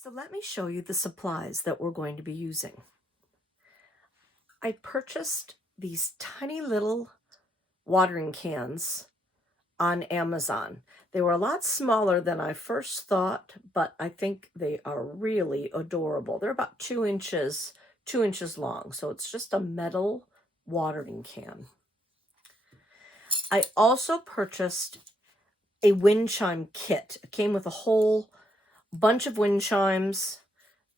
So let me show you the supplies that we're going to be using. I purchased these tiny little watering cans on Amazon. They were a lot smaller than I first thought, but I think they are really adorable. They're about 2 inches long. So it's just a metal watering can. I also purchased a wind chime kit. It came with a whole bunch of wind chimes,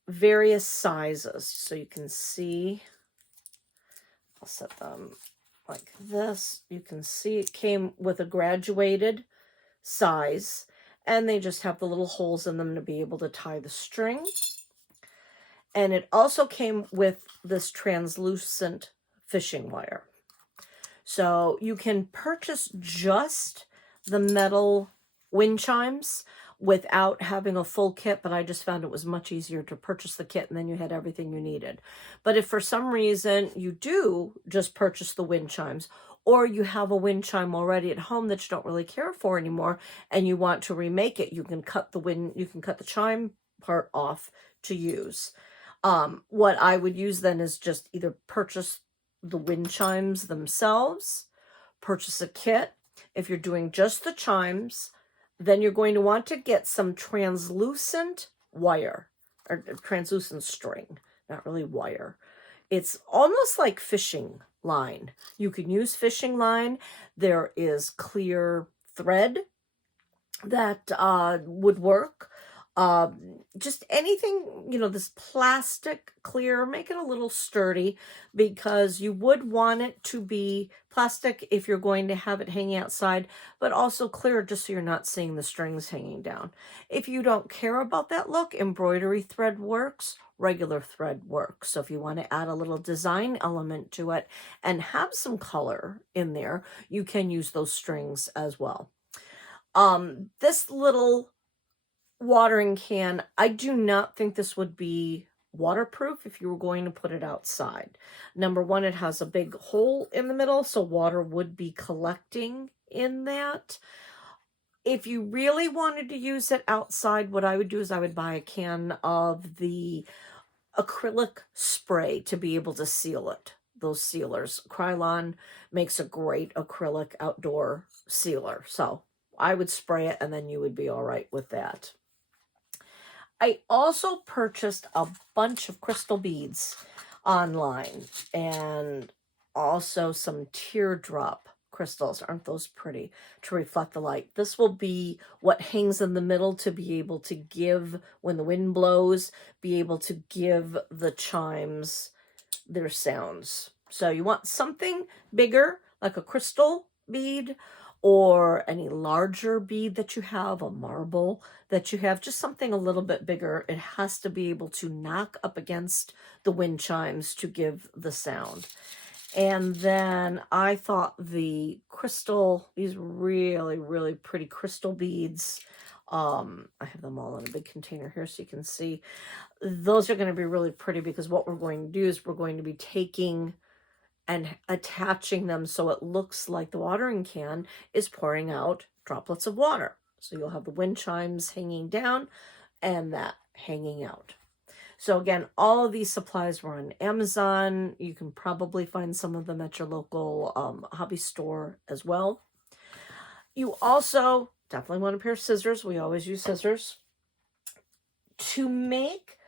various sizes. So you can see, I'll set them like this. You can see it came with a graduated size, and they just have the little holes in them to be able to tie the string. And it also came with this translucent fishing wire. So you can purchase just the metal wind chimes without having a full kit, but I just found it was much easier to purchase the kit and then you had everything you needed. But if for some reason you do just purchase the wind chimes, or you have a wind chime already at home that you don't really care for anymore and you want to remake it, you can cut the chime part off to use. What I would use then is just either purchase the wind chimes themselves, purchase a kit. If you're doing just the chimes, then you're going to want to get some translucent wire, or translucent string, not really wire. It's almost like fishing line. You can use fishing line. There is clear thread that would work. Just anything, this plastic clear, make it a little sturdy, because you would want it to be plastic if you're going to have it hanging outside, but also clear just so you're not seeing the strings hanging down. If you don't care about that look, embroidery thread works, regular thread works. So if you want to add a little design element to it and have some color in there, you can use those strings as well. This little watering can, I do not think this would be waterproof if you were going to put it outside. Number one, it has a big hole in the middle, so water would be collecting in that. If you really wanted to use it outside, what I would do is I would buy a can of the acrylic spray to be able to seal it. Those sealers. Krylon makes a great acrylic outdoor sealer. So I would spray it and then you would be all right with that. I also purchased a bunch of crystal beads online and also some teardrop crystals. Aren't those pretty, to reflect the light? This will be what hangs in the middle to be able to give, when the wind blows, be able to give the chimes their sounds. So you want something bigger, like a crystal bead, or any larger bead that you have, a marble that you have, just something a little bit bigger. It has to be able to knock up against the wind chimes to give the sound. And then I thought the crystal, these really, really pretty crystal beads, I have them all in a big container here so you can see. Those are going to be really pretty, because what we're going to do is we're going to be taking and attaching them so it looks like the watering can is pouring out droplets of water. So you'll have the wind chimes hanging down and that hanging out. So again, all of these supplies were on Amazon. You can probably find some of them at your local hobby store as well. You also definitely want a pair of scissors. We always use scissors. To make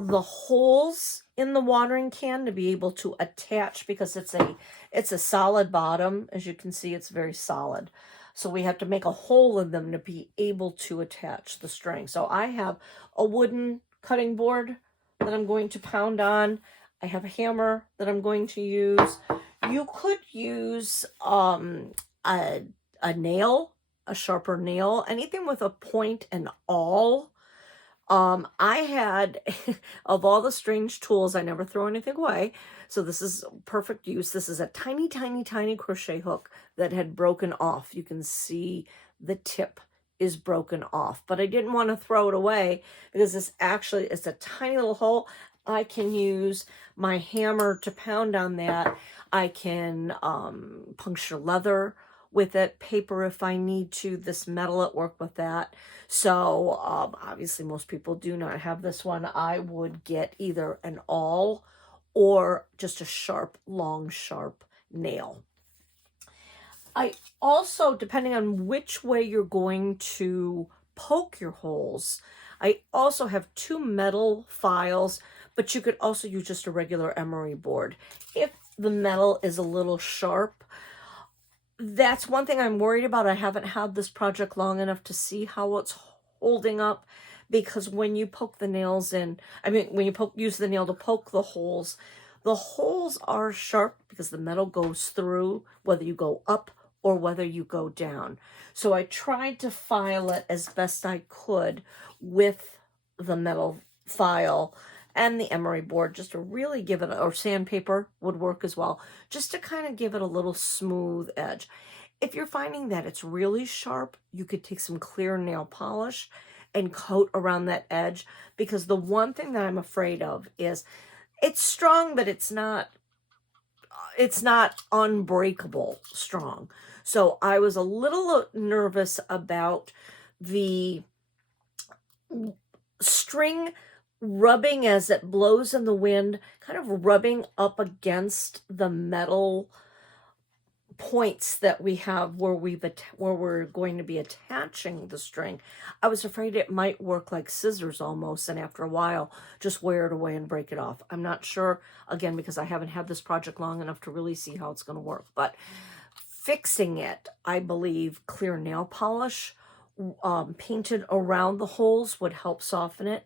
the holes in the watering can to be able to attach, because it's a solid bottom. As you can see, it's very solid. So we have to make a hole in them to be able to attach the string. So I have a wooden cutting board that I'm going to pound on. I have a hammer that I'm going to use. You could use a nail, a sharper nail, anything with a point and awl. I had, of all the strange tools, I never throw anything away. So this is perfect use. This is a tiny, tiny, tiny crochet hook that had broken off. You can see the tip is broken off, but I didn't want to throw it away because this actually is a tiny little hole. I can use my hammer to pound on that. I can puncture leather with it, paper if I need to, this metal at work with that. So obviously most people do not have this one. I would get either an awl or just a sharp, long, sharp nail. I also, depending on which way you're going to poke your holes, I also have 2 metal files, but you could also use just a regular emery board. If the metal is a little sharp, that's one thing I'm worried about. I haven't had this project long enough to see how it's holding up, because when you poke the nails in, when you use the nail to poke the holes are sharp because the metal goes through, whether you go up or whether you go down. So I tried to file it as best I could with the metal file and the emery board, just to really give it, or sandpaper would work as well, just to kind of give it a little smooth edge. If you're finding that it's really sharp, you could take some clear nail polish and coat around that edge, because the one thing that I'm afraid of is it's strong, but it's not unbreakable strong. So I was a little nervous about the string rubbing as it blows in the wind, kind of rubbing up against the metal points that we have where we're going to be attaching the string. I was afraid it might work like scissors almost, and after a while just wear it away and break it off. I'm not sure, again, because I haven't had this project long enough to really see how it's going to work. But fixing it, I believe clear nail polish painted around the holes would help soften it.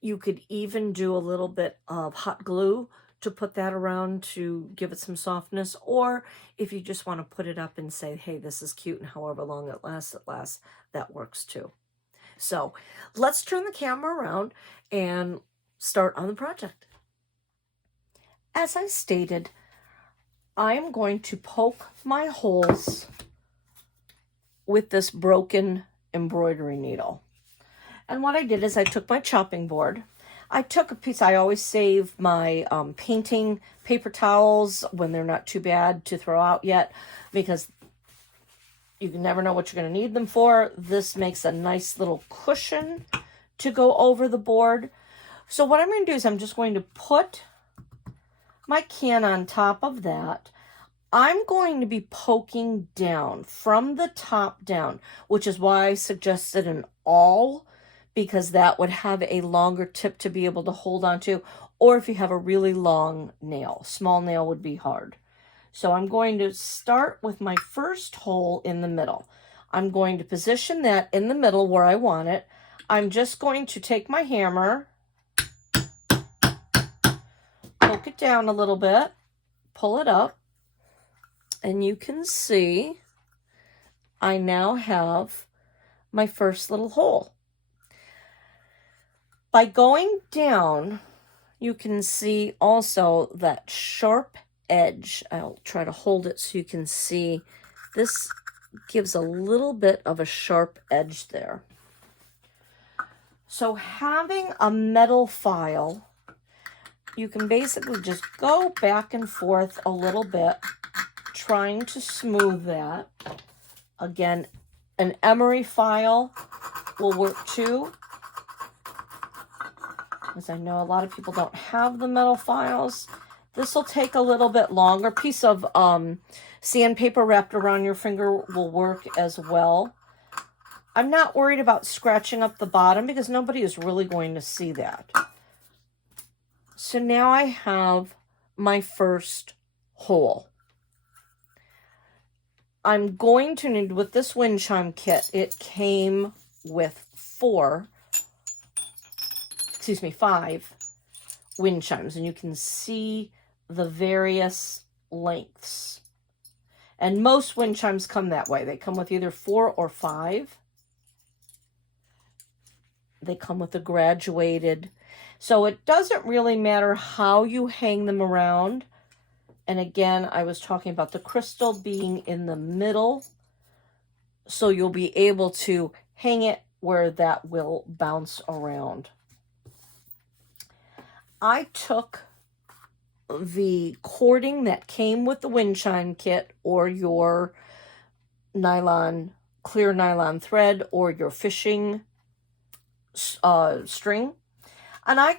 You could even do a little bit of hot glue to put that around to give it some softness, or if you just want to put it up and say, hey, this is cute, and however long it lasts, that works too. So let's turn the camera around and start on the project. As I stated, I'm going to poke my holes with this broken embroidery needle. And what I did is I took my chopping board. I took a piece. I always save my painting paper towels when they're not too bad to throw out yet, because you can never know what you're going to need them for. This makes a nice little cushion to go over the board. So what I'm going to do is I'm just going to put my can on top of that. I'm going to be poking down from the top down, which is why I suggested an awl, because that would have a longer tip to be able to hold on to, or if you have a really long nail. Small nail would be hard. So I'm going to start with my first hole in the middle. I'm going to position that in the middle where I want it. I'm just going to take my hammer, poke it down a little bit, pull it up, and you can see I now have my first little hole. By going down, you can see also that sharp edge. I'll try to hold it so you can see. This gives a little bit of a sharp edge there. So having a metal file, you can basically just go back and forth a little bit, trying to smooth that. Again, an emery file will work too, because I know a lot of people don't have the metal files. This will take a little bit longer. Piece of sandpaper wrapped around your finger will work as well. I'm not worried about scratching up the bottom because nobody is really going to see that. So now I have my first hole. I'm going to need, with this Windchime kit, it came with 5 wind chimes, and you can see the various lengths. And most wind chimes come that way. They come with either 4 or 5. They come with a graduated. So it doesn't really matter how you hang them around. And again, I was talking about the crystal being in the middle, so you'll be able to hang it where that will bounce around. I took the cording that came with the Windchime kit, or your nylon, clear nylon thread or your fishing string. And I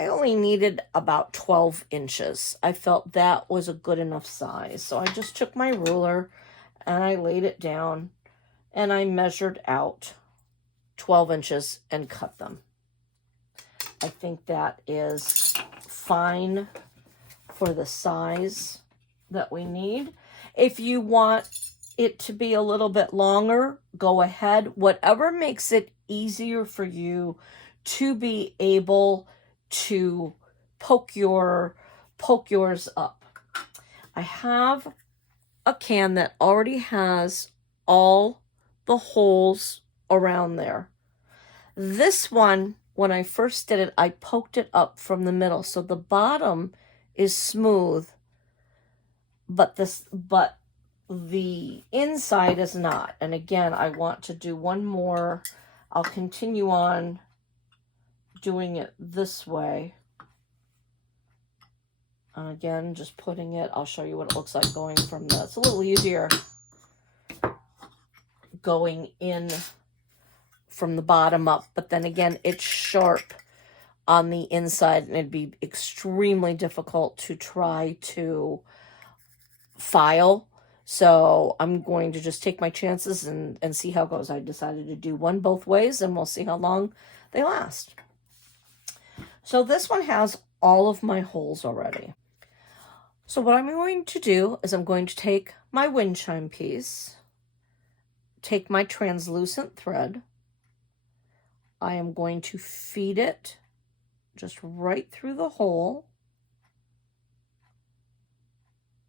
only needed about 12 inches. I felt that was a good enough size. So I just took my ruler and I laid it down and I measured out 12 inches and cut them. I think that is fine for the size that we need. If you want it to be a little bit longer, go ahead. Whatever makes it easier for you to be able to poke yours up. I have a can that already has all the holes around there. This one, when I first did it, I poked it up from the middle, so the bottom is smooth, but the inside is not. And again, I want to do one more. I'll continue on doing it this way. And again, just putting it, I'll show you what it looks like going from the, it's a little easier going in from the bottom up, but then again, it's sharp on the inside and it'd be extremely difficult to try to file. So I'm going to just take my chances and see how it goes. I decided to do one both ways and we'll see how long they last. So this one has all of my holes already. So what I'm going to do is I'm going to take my Windchime piece, take my translucent thread. I am going to feed it just right through the hole.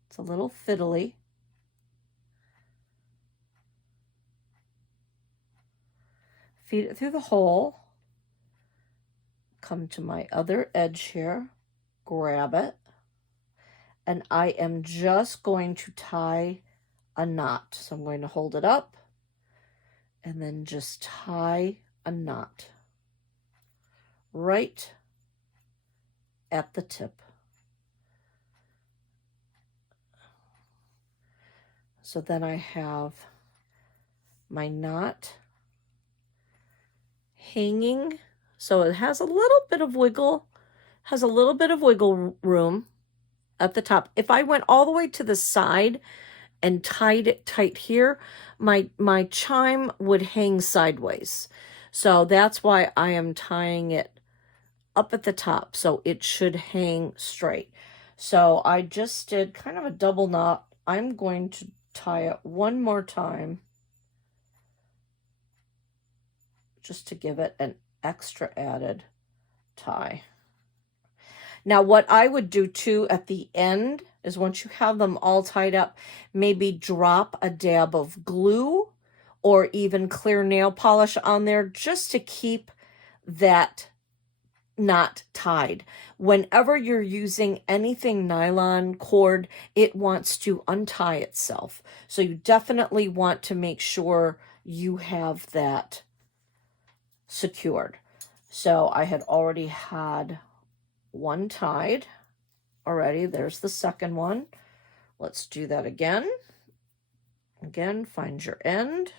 It's a little fiddly. Feed it through the hole. Come to my other edge here, grab it, and I am just going to tie a knot. So I'm going to hold it up and then just tie a knot right at the tip. So then I have my knot hanging. So it has a little bit of wiggle, room at the top. If I went all the way to the side and tied it tight here, my chime would hang sideways. So that's why I am tying it up at the top, so it should hang straight. So I just did kind of a double knot. I'm going to tie it one more time just to give it an extra added tie. Now what I would do too at the end is once you have them all tied up, maybe drop a dab of glue or even clear nail polish on there just to keep that knot tied. Whenever you're using anything nylon cord, it wants to untie itself. So you definitely want to make sure you have that secured. So I had already had one tied already. There's the second one. Let's do that again. Again, find your end.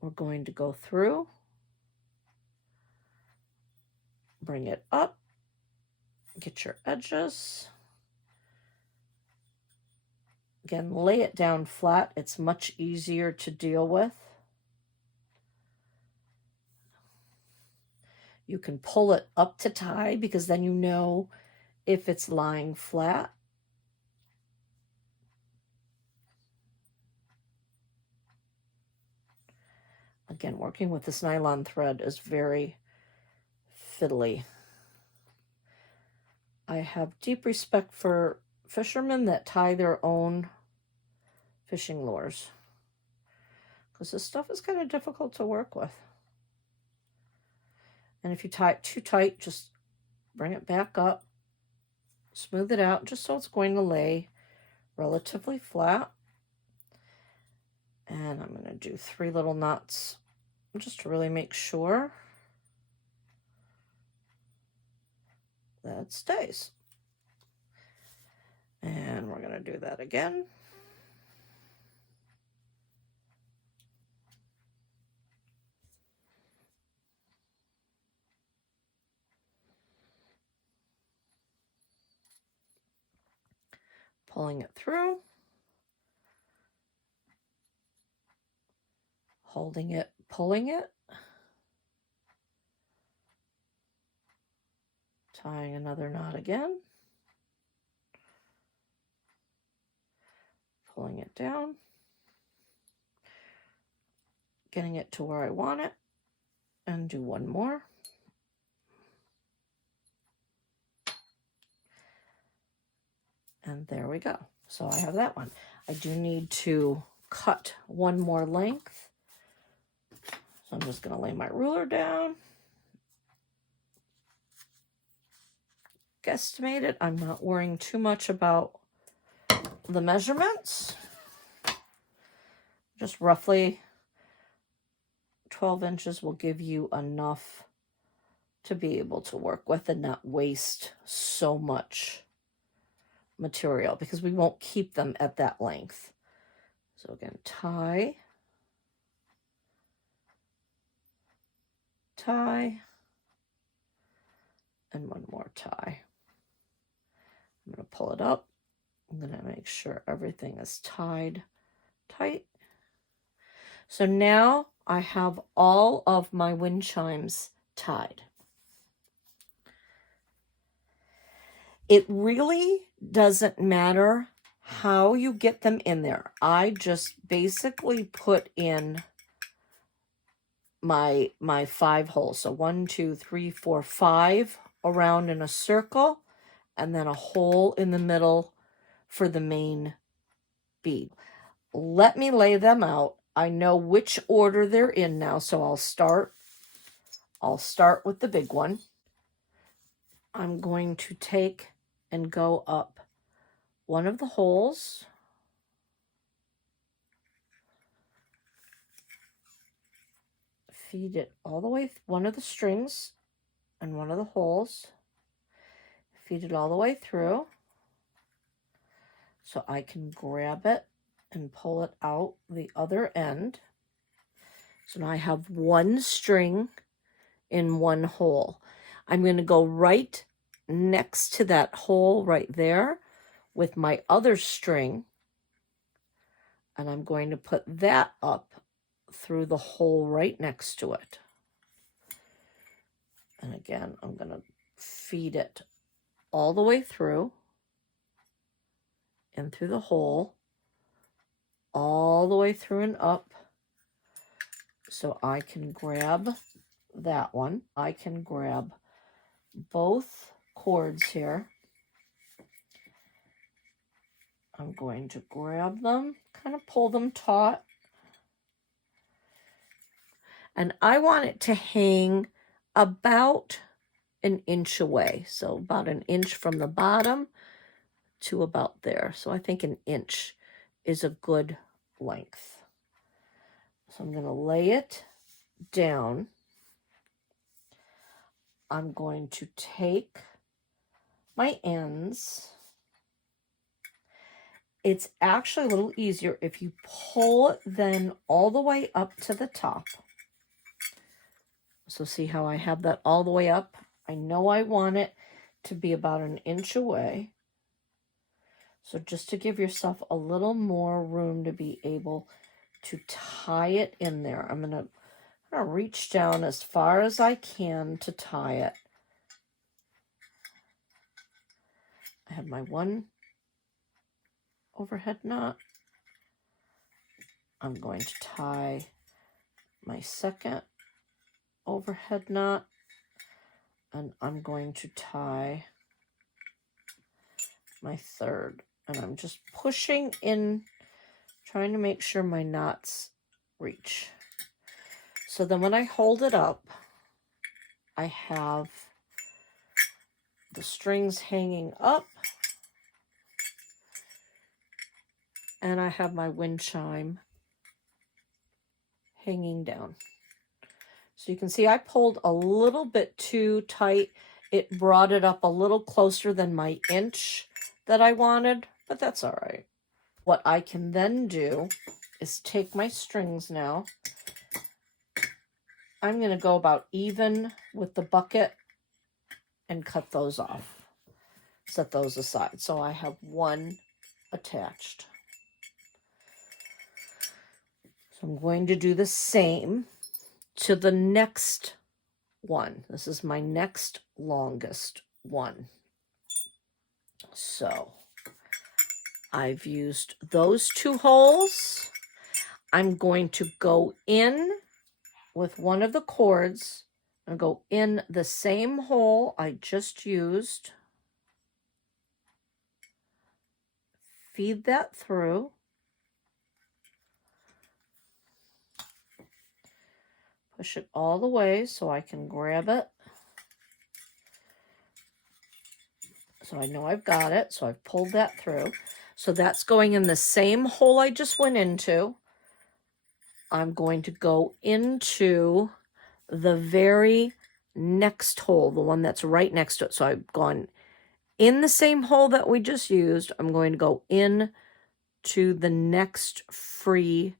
We're going to go through, bring it up, get your edges. Again, lay it down flat. It's much easier to deal with. You can pull it up to tie because then you know if it's lying flat. Again, working with this nylon thread is very fiddly. I have deep respect for fishermen that tie their own fishing lures because this stuff is kind of difficult to work with. And if you tie it too tight, just bring it back up, smooth it out just so it's going to lay relatively flat. And I'm going to do 3 little knots just to really make sure that it stays. And we're going to do that again. Pulling it through. Holding it, pulling it. Tying another knot again. Pulling it down. Getting it to where I want it. And do one more. And there we go. So I have that one. I do need to cut one more length. So I'm just going to lay my ruler down. Guesstimate it. I'm not worrying too much about the measurements. Just roughly 12 inches will give you enough to be able to work with and not waste so much material, because we won't keep them at that length. So again, tie, tie, and one more tie. I'm going to pull it up. I'm going to make sure everything is tied tight. So now I have all of my wind chimes tied. It really doesn't matter how you get them in there. I just basically put in my 5 holes. So 1, 2, 3, 4, 5 around in a circle, and then a hole in the middle for the main bead. Let me lay them out. I know which order they're in now, so I'll start with the big one. I'm going to take and go up one of the holes, feed it all the way, one of the strings and one of the holes, feed it all the way through so I can grab it and pull it out the other end. So now I have one string in one hole. I'm going to go right next to that hole right there with my other string, and I'm going to put that up through the hole right next to it. And again, I'm going to feed it all the way through and through the hole, all the way through and up, so I can grab that one. I can grab both cords here. I'm going to grab them, kind of pull them taut. And I want it to hang about an inch away. So about an inch from the bottom to about there. So I think an inch is a good length. So I'm going to lay it down. I'm going to take my ends. It's actually a little easier if you pull it then all the way up to the top. So see how I have that all the way up? I know I want it to be about an inch away. So just to give yourself a little more room to be able to tie it in there, I'm going to reach down as far as I can to tie it. I have my one overhead knot. I'm going to tie my second overhead knot, and I'm going to tie my third. And I'm just pushing in, trying to make sure my knots reach. So then when I hold it up, I have the strings hanging up, and I have my wind chime hanging down. So you can see I pulled a little bit too tight. It brought it up a little closer than my inch that I wanted. but that's all right. What I can then do is take my strings now. I'm going to go about even with the bucket and cut those off. Set those aside. So I have one attached. So I'm going to do the same to the next one. This is my next longest one. So I've used those 2 holes. I'm going to go in with one of the cords and go in the same hole I just used. Feed that through. Push it all the way so I can grab it. So I know I've got it. So I've pulled that through. So that's going in the same hole I just went into. I'm going to go into the very next hole, the one that's right next to it. So I've gone in the same hole that we just used. I'm going to go in to the next free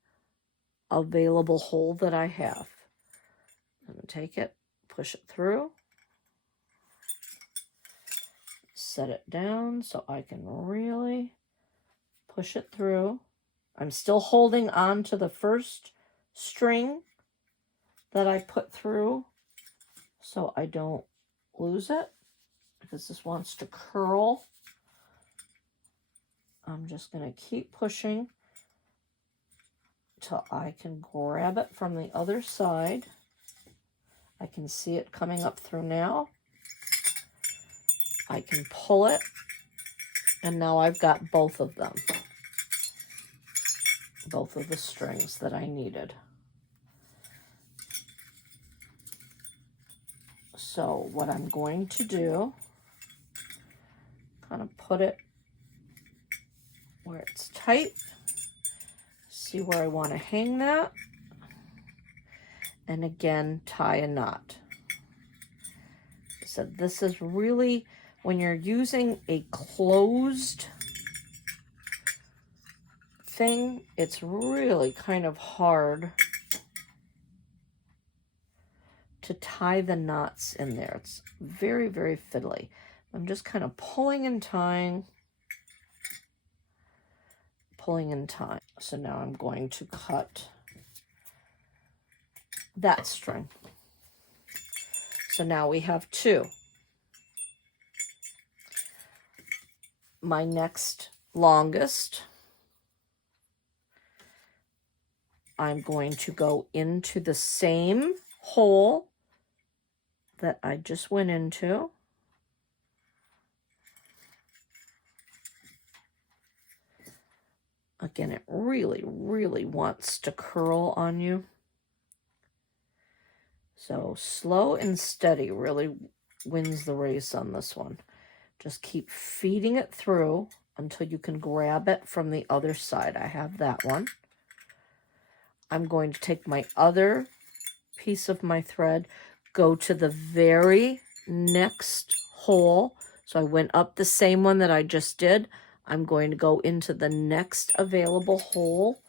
available hole that I have. I'm going to take it, push it through, set it down so I can really push it through. I'm still holding on to the first string that I put through so I don't lose it, because this wants to curl. I'm just going to keep pushing till I can grab it from the other side. I can see it coming up through now. I can pull it, and now I've got both of them. Both of the strings that I needed. So what I'm going to do, kind of put it where it's tight. See where I want to hang that. And again, tie a knot. So this is really, when you're using a closed thing, it's really kind of hard to tie the knots in there. It's very, very fiddly. I'm just kind of pulling and tying, pulling and tying. So now I'm going to cut that string. So now we have 2. My next longest, I'm going to go into the same hole that I just went into. Again, it really, really wants to curl on you. So slow and steady really wins the race on this one. Just keep feeding it through until you can grab it from the other side. I have that one. I'm going to take my other piece of my thread, go to the very next hole. So I went up the same one that I just did. I'm going to go into the next available hole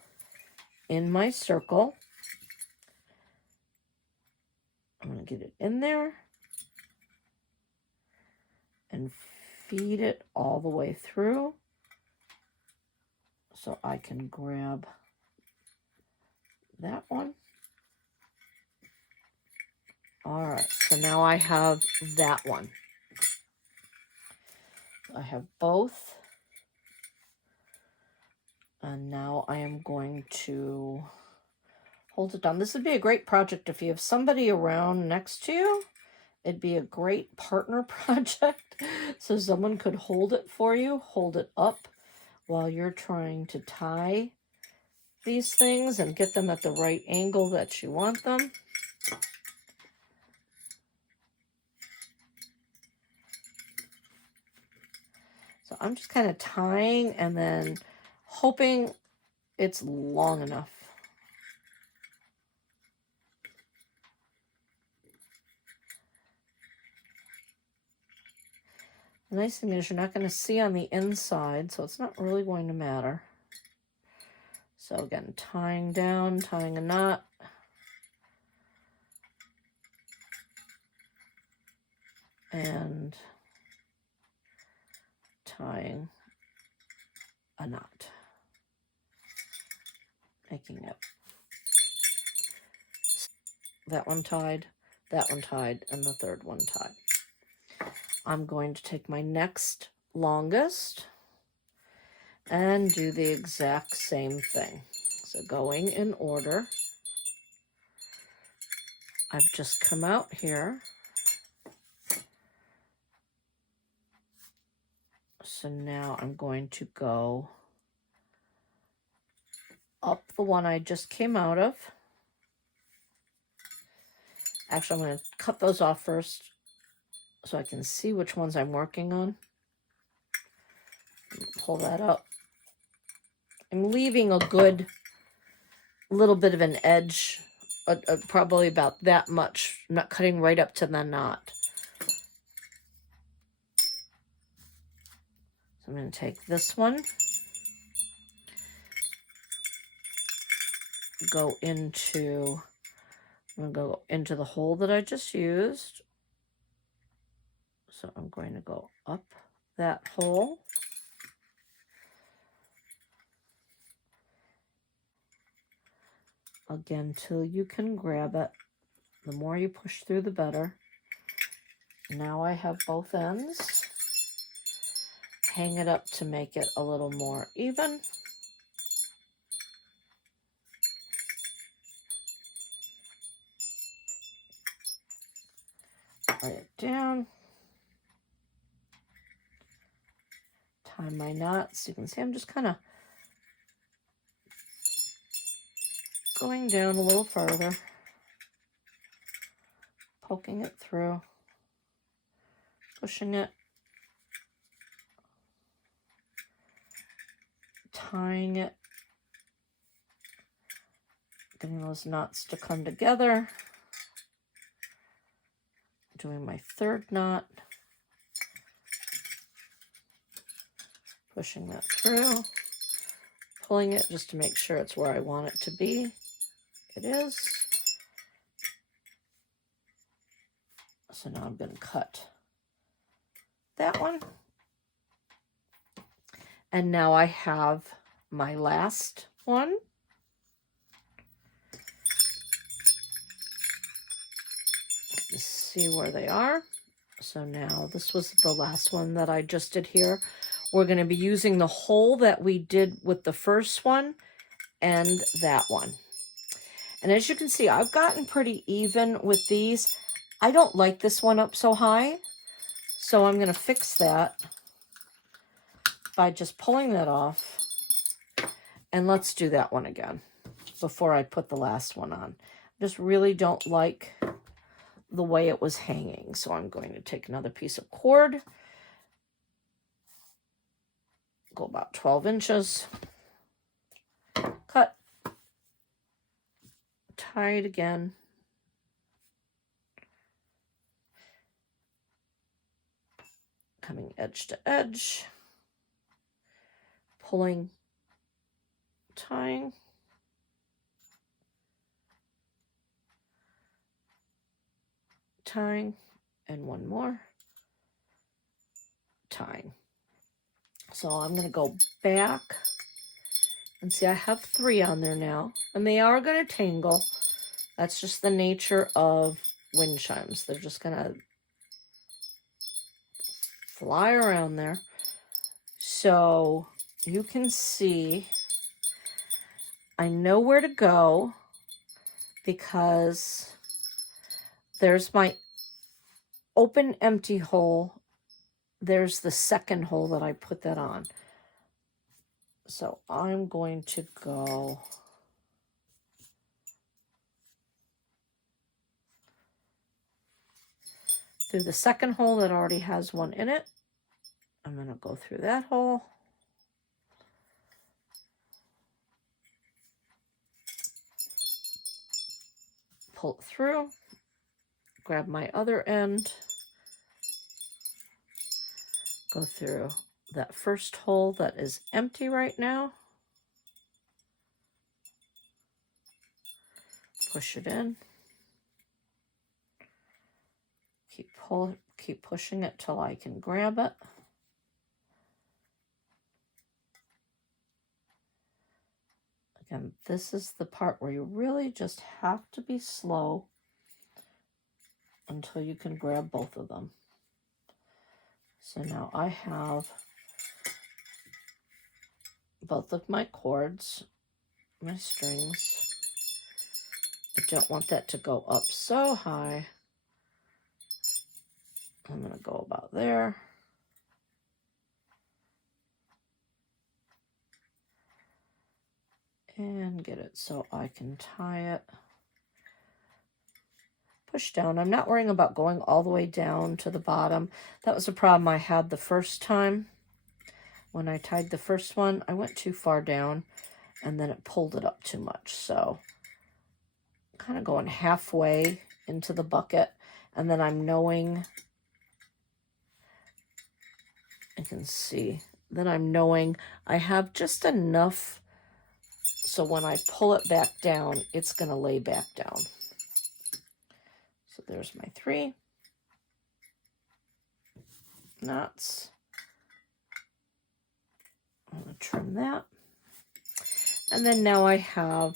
in my circle. I'm going to get it in there and feed it all the way through so I can grab that one. All right, so now I have that one. I have both. And now I am going to hold it down. This would be a great project if you have somebody around next to you. It'd be a great partner project. So someone could hold it for you, hold it up while you're trying to tie these things and get them at the right angle that you want them. So I'm just kind of tying and then hoping it's long enough. The nice thing is you're not going to see on the inside, so it's not really going to matter. So again, tying down, tying a knot. And tying a knot. Making it. That one tied, and the third one tied. I'm going to take my next longest and do the exact same thing. So going in order, I've just come out here. So now I'm going to go up the one I just came out of. Actually, I'm going to cut those off first so I can see which ones I'm working on. Pull that up. I'm leaving a good little bit of an edge, probably about that much. I'm not cutting right up to the knot. So I'm going to take this one, I'm going to go into the hole that I just used. So I'm going to go up that hole. Again, till you can grab it. The more you push through, the better. Now I have both ends. Hang it up to make it a little more even. Lay it down. Tie my knots. You can see I'm just kind of going down a little further, poking it through, pushing it, tying it, getting those knots to come together, doing my third knot, pushing that through, pulling it just to make sure it's where I want it to be. It is. So now I'm going to cut that one. And now I have my last one. Let's see where they are. So now this was the last one that I just did here. We're going to be using the hole that we did with the first one and that one. And as you can see, I've gotten pretty even with these. I don't like this one up so high, so I'm going to fix that by just pulling that off. And let's do that one again before I put the last one on. I just really don't like the way it was hanging. So I'm going to take another piece of cord, go about 12 inches, cut, tie it again, coming edge to edge, pulling, tying, tying, and one more, tying. So I'm going to go back and see I have 3 on there now, and they are going to tangle. That's just the nature of wind chimes. They're just going to fly around there. So you can see I know where to go because there's my open empty hole. There's the second hole that I put that on. So I'm going to go through the second hole that already has one in it. I'm going to go through that hole. Pull it through. Grab my other end. go through that first hole that is empty right now. Push it in. Keep pushing it till I can grab it. Again, this is the part where you really just have to be slow until you can grab both of them. So now I have both of my cords, my strings. I don't want that to go up so high. I'm going to go about there. And get it so I can tie it. Push down. I'm not worrying about going all the way down to the bottom. That was a problem I had the first time. When I tied the first one, I went too far down and then it pulled it up too much. So kind of going halfway into the bucket, and then I'm knowing, I can see that I'm knowing I have just enough so when I pull it back down, it's going to lay back down. So there's my 3 knots. I'm going to trim that. And then now I have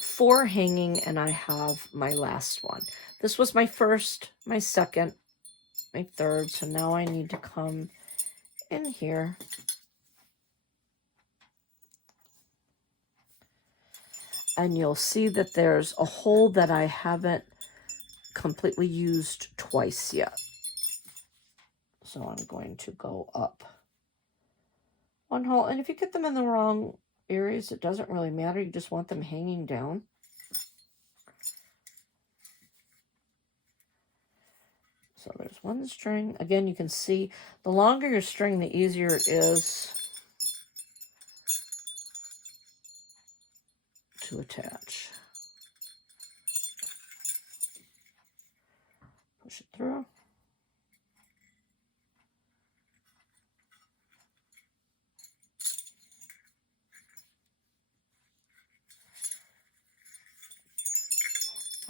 4 hanging, and I have my last one. This was my first, my second, my third. So now I need to come in here. And you'll see that there's a hole that I haven't completely used twice yet. So I'm going to go up 1 hole. And if you get them in the wrong areas, it doesn't really matter. You just want them hanging down. So there's 1 string. Again, you can see the longer your string, the easier it is to attach. Push it through.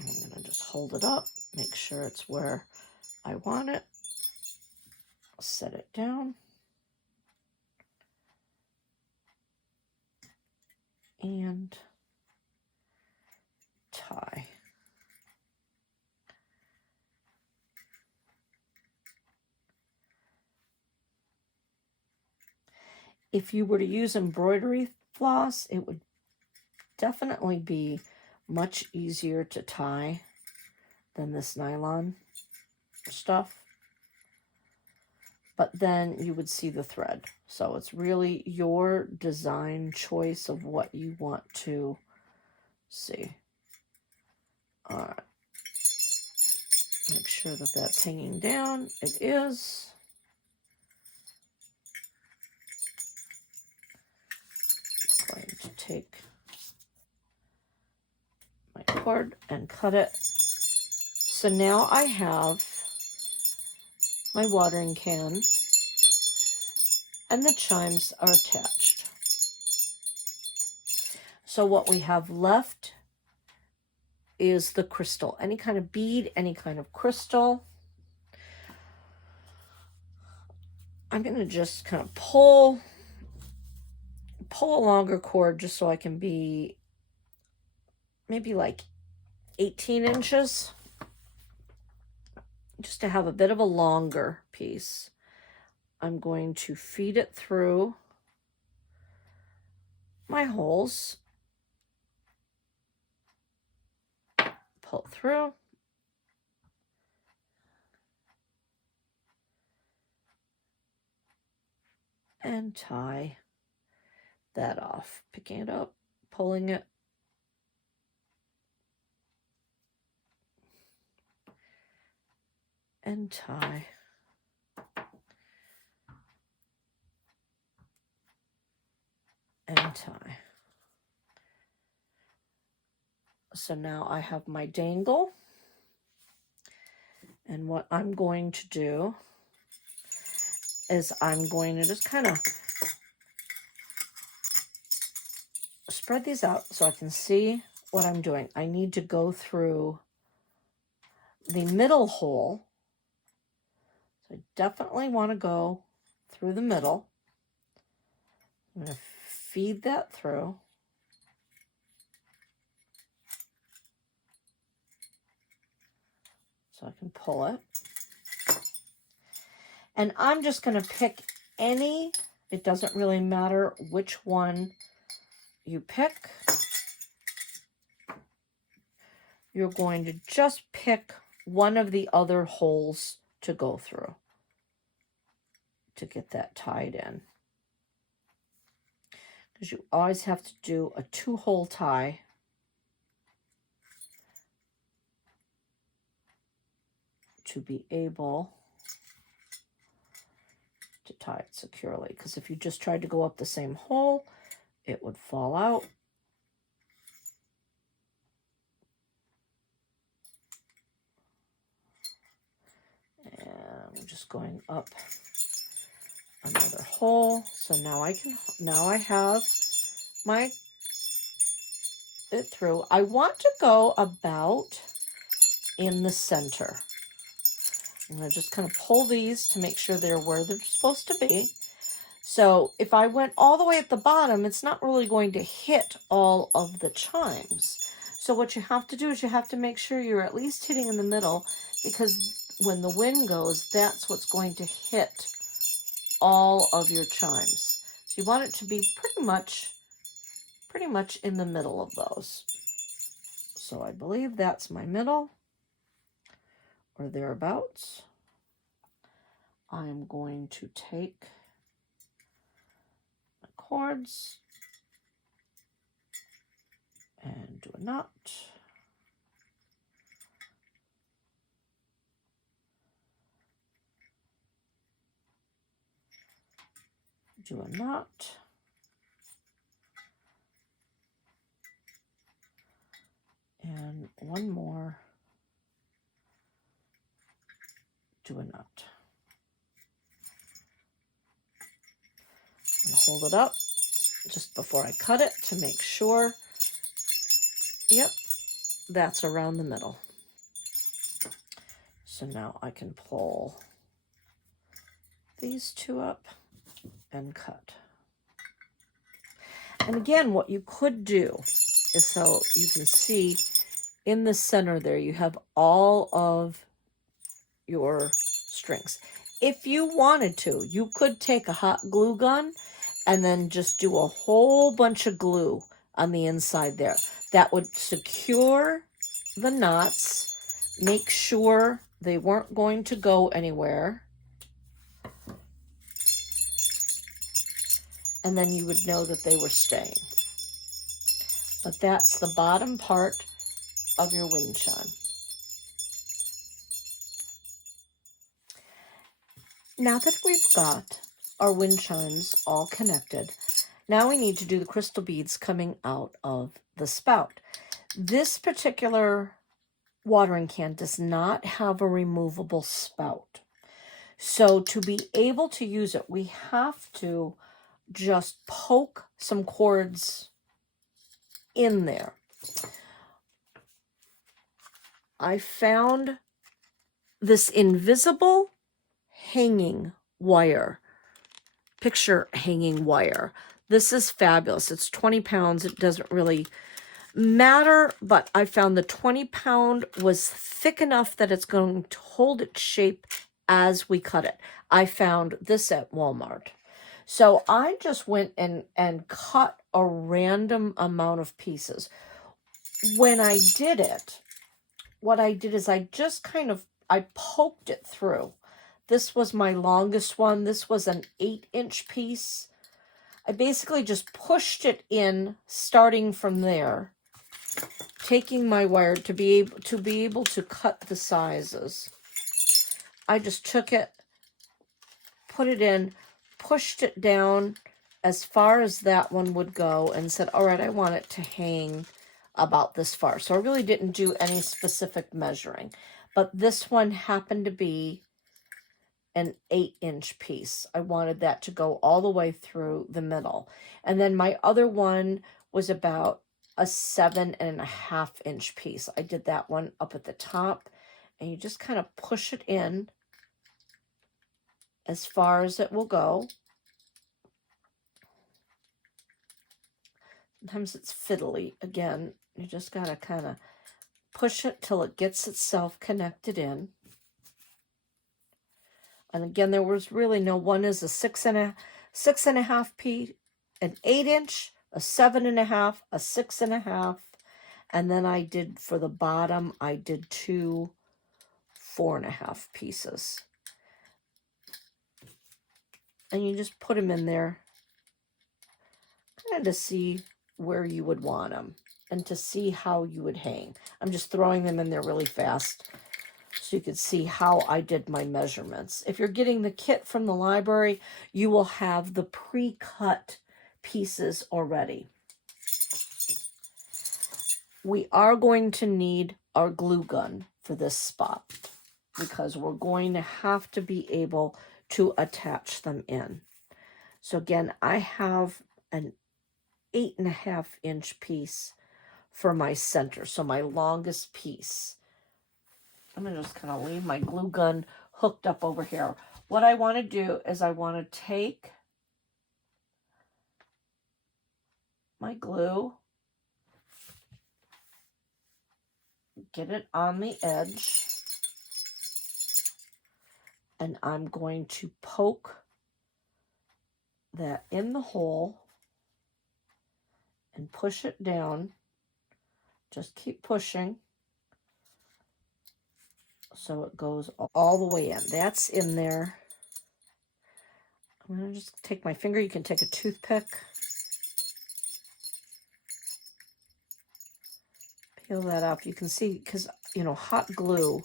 I'm going to just hold it up, make sure it's where I want it. Set it down. And tie. If you were to use embroidery floss, it would definitely be much easier to tie than this nylon stuff. But then you would see the thread. So it's really your design choice of what you want to see. All right. Make sure that that's hanging down. It is. I'm going to take my cord and cut it. So now I have my watering can and the chimes are attached. So what we have left is the crystal, any kind of bead, any kind of crystal. I'm going to just kind of pull a longer cord just so I can be maybe like 18 inches, just to have a bit of a longer piece. I'm going to feed it through my holes, pull it through, and tie that off. Picking it up, pulling it, and tie. And tie. So now I have my dangle. And what I'm going to do is I'm going to just kind of spread these out so I can see what I'm doing. I need to go through the middle hole. So I definitely want to go through the middle. I'm going to feed that through. So I can pull it. And I'm just going to pick any, it doesn't really matter which one you pick. You're going to just pick one of the other holes to go through to get that tied in. Because you always have to do a 2-hole tie to be able to tie it securely. Because if you just tried to go up the same hole, it would fall out. And I'm just going up another hole. So now I have my it through. I want to go about in the center. I'm going to just kind of pull these to make sure they're where they're supposed to be. So if I went all the way at the bottom, it's not really going to hit all of the chimes. So what you have to do is you have to make sure you're at least hitting in the middle, because when the wind goes, that's what's going to hit all of your chimes. So you want it to be pretty much in the middle of those. So I believe that's my middle, or thereabouts. I'm going to take my cords and do a knot. Do a knot. And one more. Do a knot. I'm going to hold it up just before I cut it to make sure. Yep, that's around the middle. So now I can pull these two up and cut. And again, what you could do is, so you can see in the center there, you have all of your strings. If you wanted to, you could take a hot glue gun and then just do a whole bunch of glue on the inside there. That would secure the knots, make sure they weren't going to go anywhere. And then you would know that they were staying. But that's the bottom part of your wind chime. Now that we've got our wind chimes all connected, now we need to do the crystal beads coming out of the spout. This particular watering can does not have a removable spout. So to be able to use it, we have to just poke some cords in there. I found this invisible hanging wire, picture hanging wire. This is fabulous. It's 20 pounds. It doesn't really matter, but I found the 20-pound was thick enough that it's going to hold its shape as we cut it. I found this at Walmart. So I just went and cut a random amount of pieces. When I did it, what I did is I just I poked it through. This was my longest one. This was an 8-inch piece. I basically just pushed it in, starting from there, taking my wire to be able to cut the sizes. I just took it, put it in, pushed it down as far as that one would go, and said, all right, I want it to hang about this far. So I really didn't do any specific measuring, but this one happened to be an 8-inch piece. I wanted that to go all the way through the middle. And then my other one was about a 7.5-inch piece. I did that one up at the top, and you just kind of push it in as far as it will go. Sometimes it's fiddly. Again, you just got to kind of push it till it gets itself connected in. And again, there was really no one is a 6.5 piece, an 8-inch, a 7.5, a 6.5, and then I did for the bottom, I did 2 4.5 pieces. And you just put them in there kind of to see where you would want them and to see how you would hang. I'm just throwing them in there really fast so you could see how I did my measurements. If you're getting the kit from the library, you will have the pre-cut pieces already. We are going to need our glue gun for this spot because we're going to have to be able to attach them in. So again, I have an 8.5-inch piece for my center, so my longest piece. I'm going to just kind of leave my glue gun hooked up over here. What I want to do is I want to take my glue, get it on the edge, and I'm going to poke that in the hole and push it down. Just keep pushing so it goes all the way in. That's in there. I'm going to just take my finger. You can take a toothpick. Peel that up. You can see, because, you know, hot glue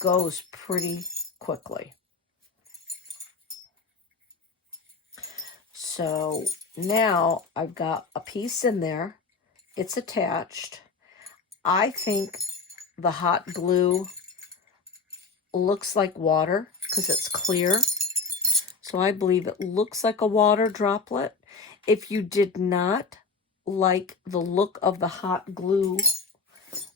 goes pretty quickly. So now I've got a piece in there. It's attached. I think the hot glue looks like water because it's clear. So I believe it looks like a water droplet. If you did not like the look of the hot glue,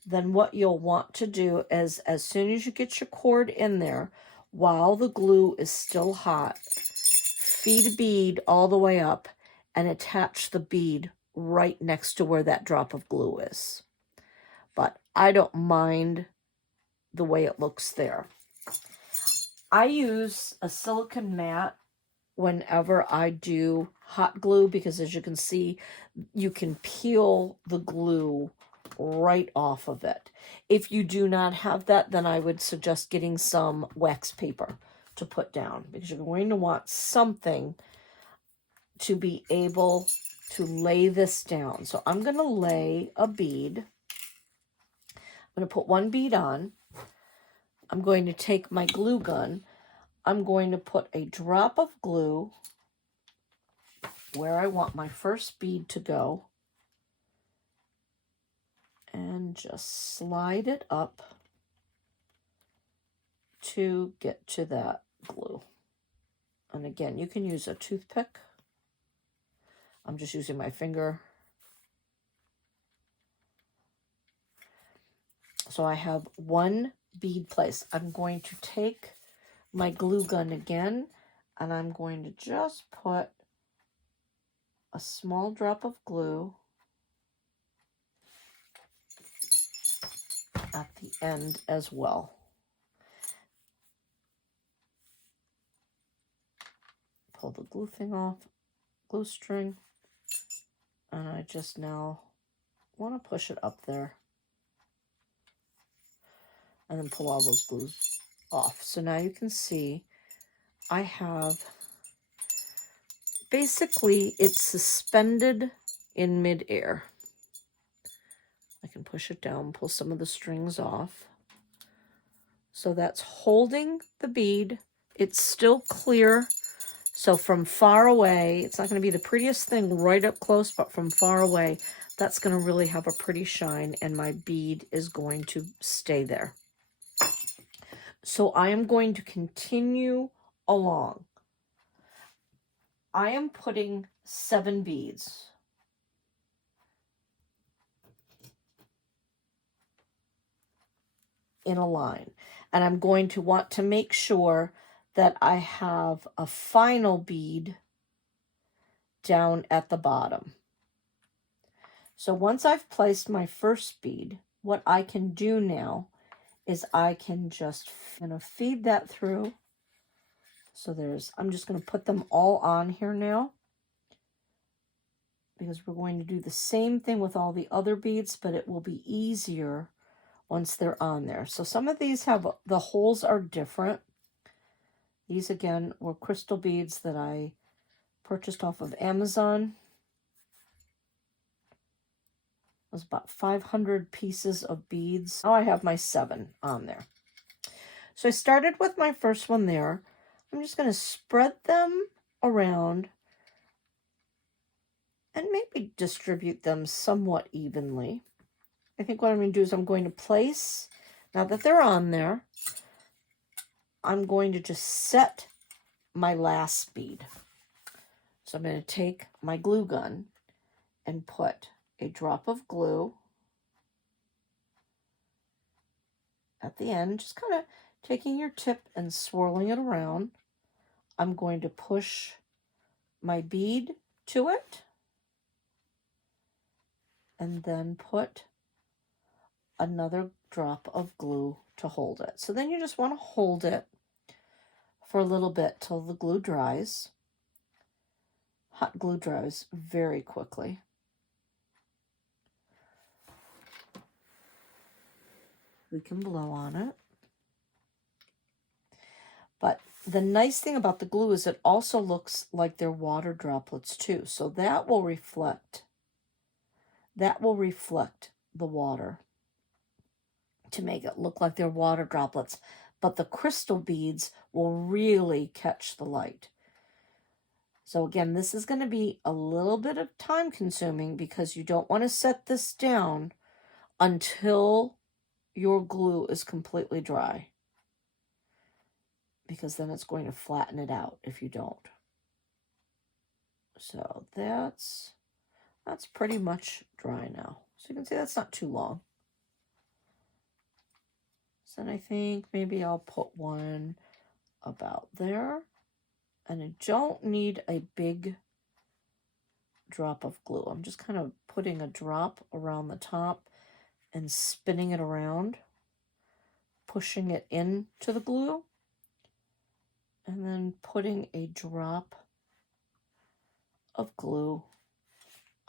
then what you'll want to do is as soon as you get your cord in there, while the glue is still hot, feed a bead all the way up and attach the bead right next to where that drop of glue is. But I don't mind the way it looks there. I use a silicone mat whenever I do hot glue because, as you can see, you can peel the glue right off of it. If you do not have that, then I would suggest getting some wax paper to put down because you're going to want something to be able to lay this down. So I'm going to lay a bead. I'm going to put one bead on. I'm going to take my glue gun. I'm going to put a drop of glue where I want my first bead to go and just slide it up to get to that glue. And again, you can use a toothpick. I'm just using my finger. So I have one bead placed. I'm going to take my glue gun again, and I'm going to just put a small drop of glue at the end as well. Pull the glue thing off, glue string, and I just now want to push it up there and then pull all those glues off. So now you can see I have, basically it's suspended in midair. I can push it down, pull some of the strings off. So that's holding the bead. It's still clear. So from far away, it's not going to be the prettiest thing right up close, but from far away, that's going to really have a pretty shine, and my bead is going to stay there. So I am going to continue along. I am putting 7 beads. In a line, and I'm going to want to make sure that I have a final bead down at the bottom. So once I've placed my first bead, what I can do now is I can just feed that through. So I'm just going to put them all on here now, because we're going to do the same thing with all the other beads, but it will be easier once they're on there. So some of these the holes are different. These again were crystal beads that I purchased off of Amazon. It was about 500 pieces of beads. Now I have my 7 on there. So I started with my first one there. I'm just going to spread them around and maybe distribute them somewhat evenly. I think what I'm going to do is I'm going to place, now that they're on there, I'm going to just set my last bead. So I'm going to take my glue gun and put a drop of glue at the end, just kind of taking your tip and swirling it around. I'm going to push my bead to it and then put another drop of glue to hold it. So then you just want to hold it for a little bit till the glue dries. Hot glue dries very quickly. We can blow on it. But the nice thing about the glue is it also looks like they're water droplets too. So that will reflect the water to make it look like they're water droplets. But the crystal beads will really catch the light. So again, this is going to be a little bit of time consuming because you don't want to set this down until your glue is completely dry, because then it's going to flatten it out if you don't. So that's pretty much dry now. So you can see that's not too long. So then I think maybe I'll put one about there. And I don't need a big drop of glue. I'm just kind of putting a drop around the top and spinning it around, pushing it into the glue, and then putting a drop of glue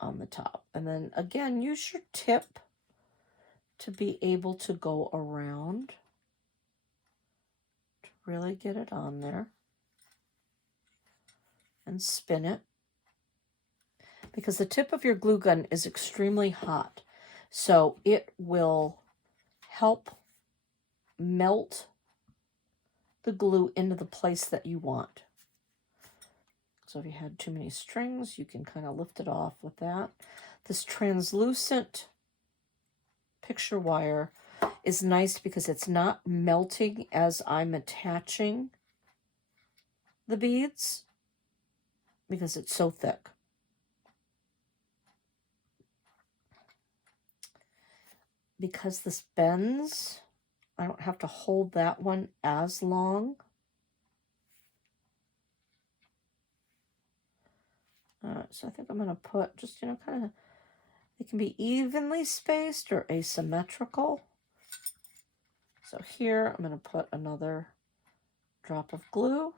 on the top. And then again, use your tip to be able to go around to really get it on there and spin it, because the tip of your glue gun is extremely hot, so it will help melt the glue into the place that you want. So if you had too many strings, you can kind of lift it off with that. This translucent picture wire is nice because it's not melting as I'm attaching the beads, because it's so thick. Because this bends, I don't have to hold that one as long. So I think I'm going to put just, kind of, it can be evenly spaced or asymmetrical. So here I'm going to put another drop of glue.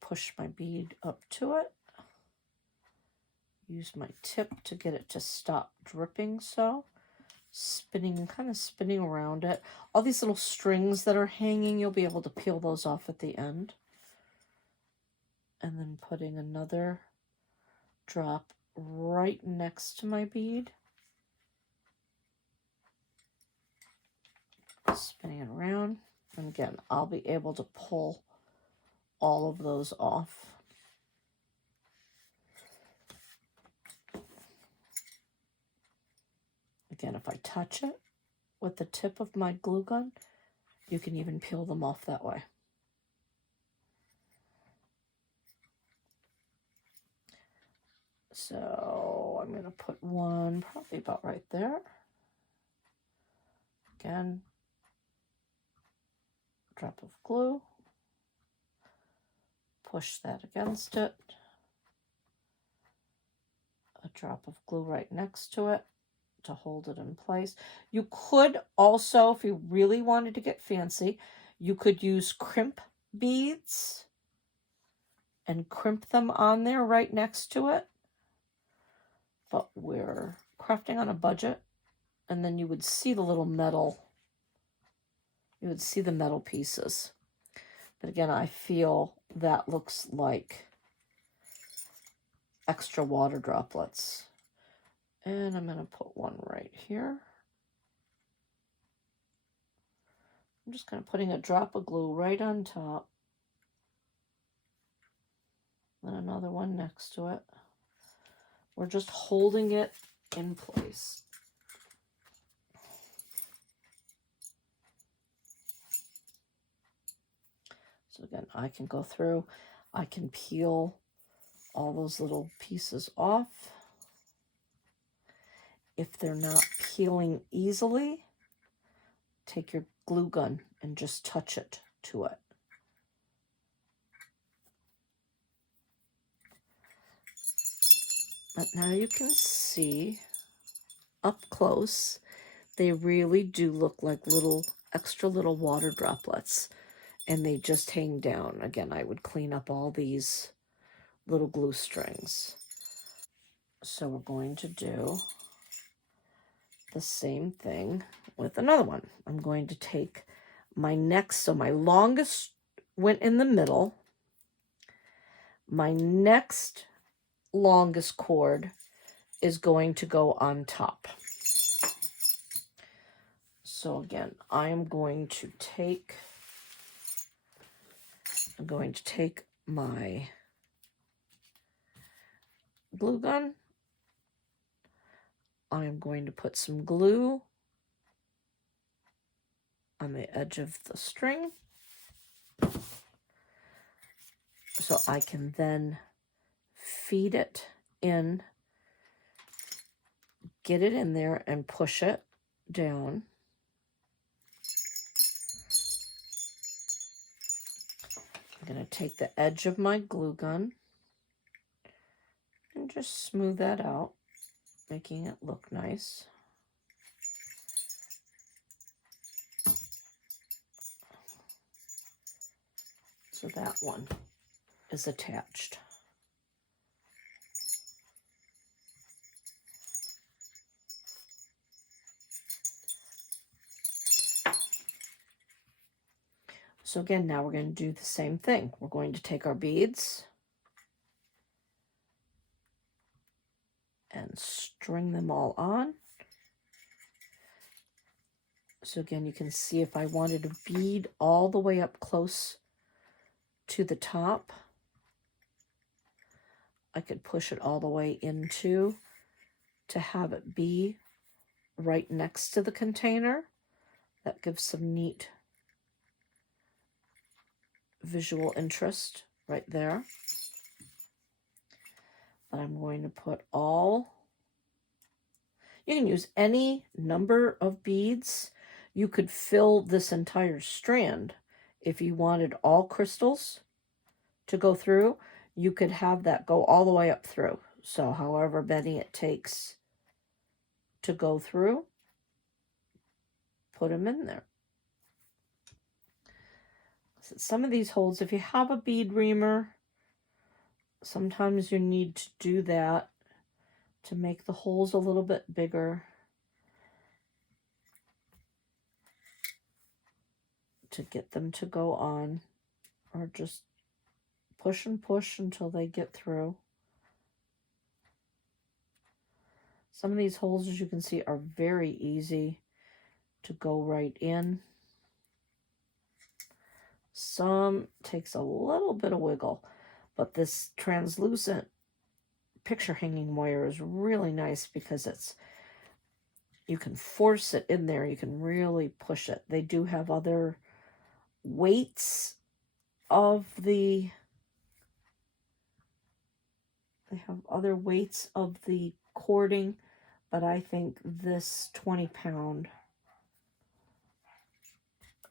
Push my bead up to it. Use my tip to get it to stop dripping. So spinning, kind of spinning around it. All these little strings that are hanging, you'll be able to peel those off at the end. And then putting another drop right next to my bead. Spinning it around. And again, I'll be able to pull all of those off. again, if I touch it with the tip of my glue gun, you can even peel them off that way. So I'm going to put one probably about right there. Again, drop of glue. Push that against it. A drop of glue right next to it to hold it in place. You could also, if you really wanted to get fancy, you could use crimp beads and crimp them on there right next to it. But we're crafting on a budget, and then you would see the little metal, you would see the metal pieces. But again, I feel that looks like extra water droplets. And I'm going to put one right here. I'm just kind of putting a drop of glue right on top. And another one next to it. We're just holding it in place. So again, I can go through, I can peel all those little pieces off. If they're not peeling easily, take your glue gun and just touch it to it. But now you can see up close, they really do look like extra little water droplets, and they just hang down. Again, I would clean up all these little glue strings. So we're going to do the same thing with another one. I'm going to take my next, so my longest went in the middle. My next longest cord is going to go on top. So again, I'm going to take my glue gun. I am going to put some glue on the edge of the string, so I can then feed it in, get it in there and push it down. I'm going to take the edge of my glue gun and just smooth that out, making it look nice. So that one is attached. So again, now we're going to do the same thing. We're going to take our beads and string them all on. So again, you can see if I wanted a bead all the way up close to the top, I could push it all the way into to have it be right next to the container. That gives some neat visual interest right there. But I'm going to put you can use any number of beads. You could fill this entire strand. If you wanted all crystals to go through, you could have that go all the way up through. So however many it takes to go through, put them in there. So some of these holes, if you have a bead reamer, sometimes you need to do that to make the holes a little bit bigger, to get them to go on, or just push and push until they get through. Some of these holes, as you can see, are very easy to go right in. Some takes a little bit of wiggle, but this translucent picture hanging wire is really nice because you can force it in there. You can really push it. They do have other weights of the cording, but I think this 20-pound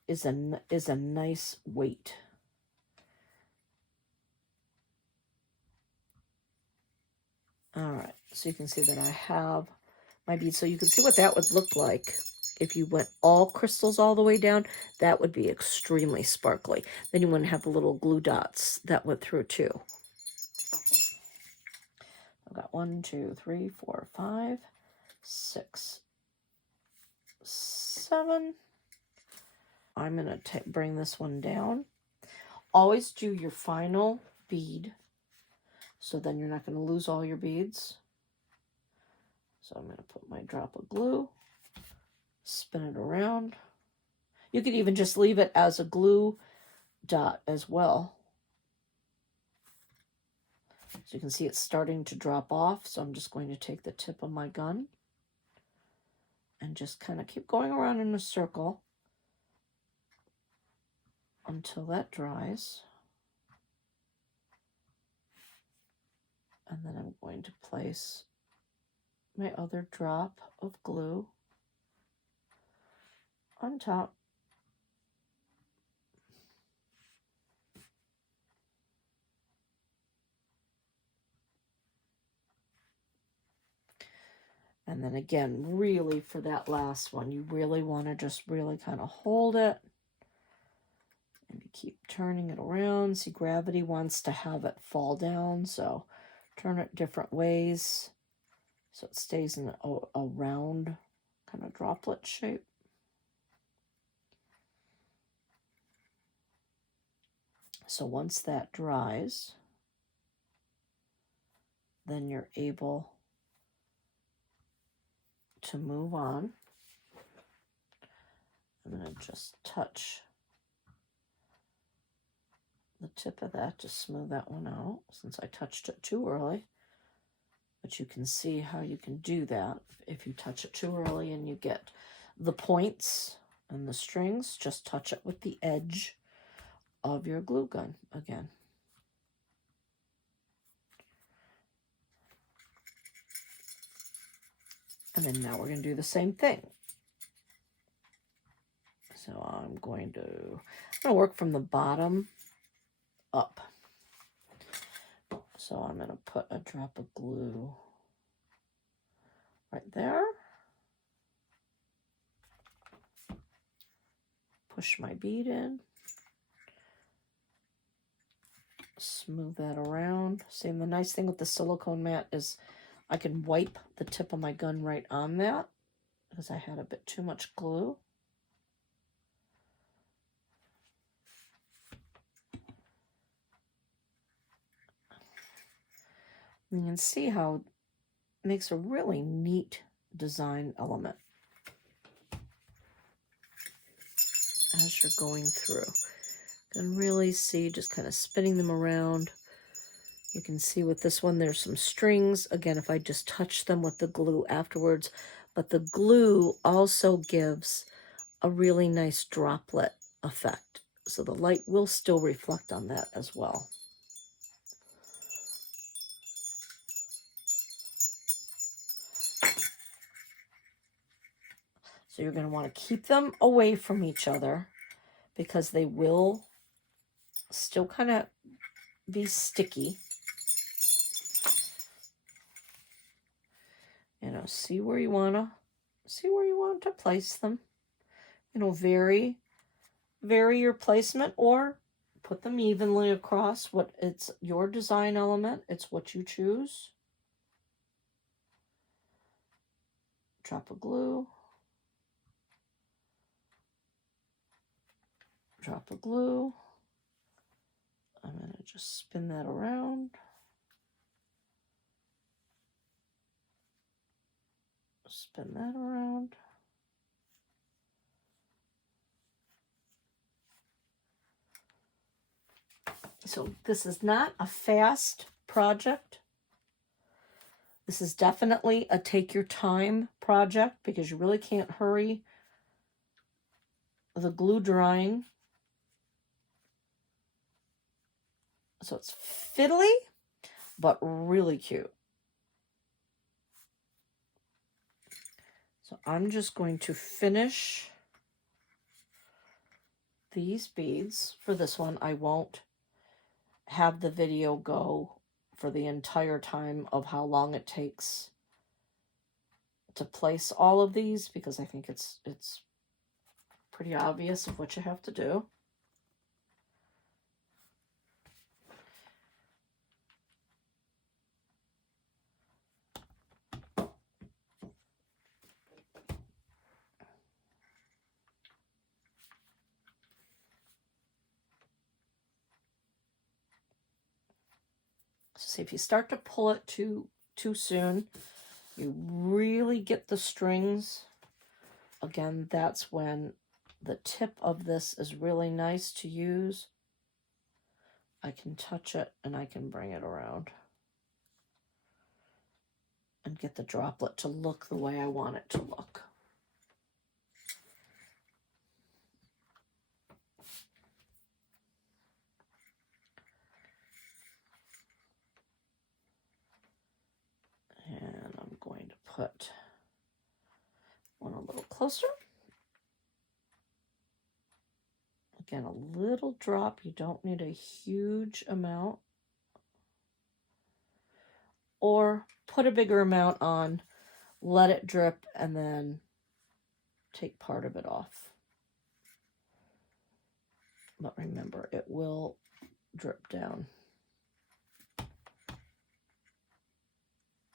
is a nice weight. All right, so you can see that I have my beads. So you can see what that would look like if you went all crystals all the way down. That would be extremely sparkly. Then you wouldn't have the little glue dots that went through too. I've got 1, 2, 3, 4, 5, 6, 7. I'm going to bring this one down. Always do your final bead, so then you're not going to lose all your beads. So I'm going to put my drop of glue, spin it around. You could even just leave it as a glue dot as well. So you can see it's starting to drop off. So I'm just going to take the tip of my gun and just kind of keep going around in a circle until that dries. And then I'm going to place my other drop of glue on top. And then again, really for that last one, you really want to just really kind of hold it. And you keep turning it around. See, gravity wants to have it fall down, so turn it different ways so it stays in a round kind of droplet shape. So once that dries, then you're able to move on. I'm going to just touch the tip of that to smooth that one out, since I touched it too early. But you can see how you can do that. If you touch it too early and you get the points and the strings, just touch it with the edge of your glue gun again. And then now we're going to do the same thing. So I'm going to work from the bottom up. So I'm going to put a drop of glue right there. Push my bead in. Smooth that around. See, and the nice thing with the silicone mat is I can wipe the tip of my gun right on that because I had a bit too much glue. And you can see how it makes a really neat design element as you're going through. You can really see just kind of spinning them around. You can see with this one there's some strings. Again, if I just touch them with the glue afterwards, but the glue also gives a really nice droplet effect. So the light will still reflect on that as well. So you're going to want to keep them away from each other because they will still kind of be sticky. You know, see where you want to place them. You know, vary your placement or put them evenly across. It's your design element. It's what you choose. Drop of glue. Drop of glue. I'm going to just spin that around. Spin that around. So this is not a fast project. This is definitely a take your time project because you really can't hurry the glue drying. So it's fiddly, but really cute. So I'm just going to finish these beads for this one. I won't have the video go for the entire time of how long it takes to place all of these because I think it's pretty obvious of what you have to do. So see, if you start to pull it too soon, you really get the strings. Again, that's when the tip of this is really nice to use. I can touch it and I can bring it around and get the droplet to look the way I want it to look. And I'm going to put one a little closer. Again, a little drop. You don't need a huge amount. Or put a bigger amount on, let it drip, and then take part of it off. But remember, it will drip down.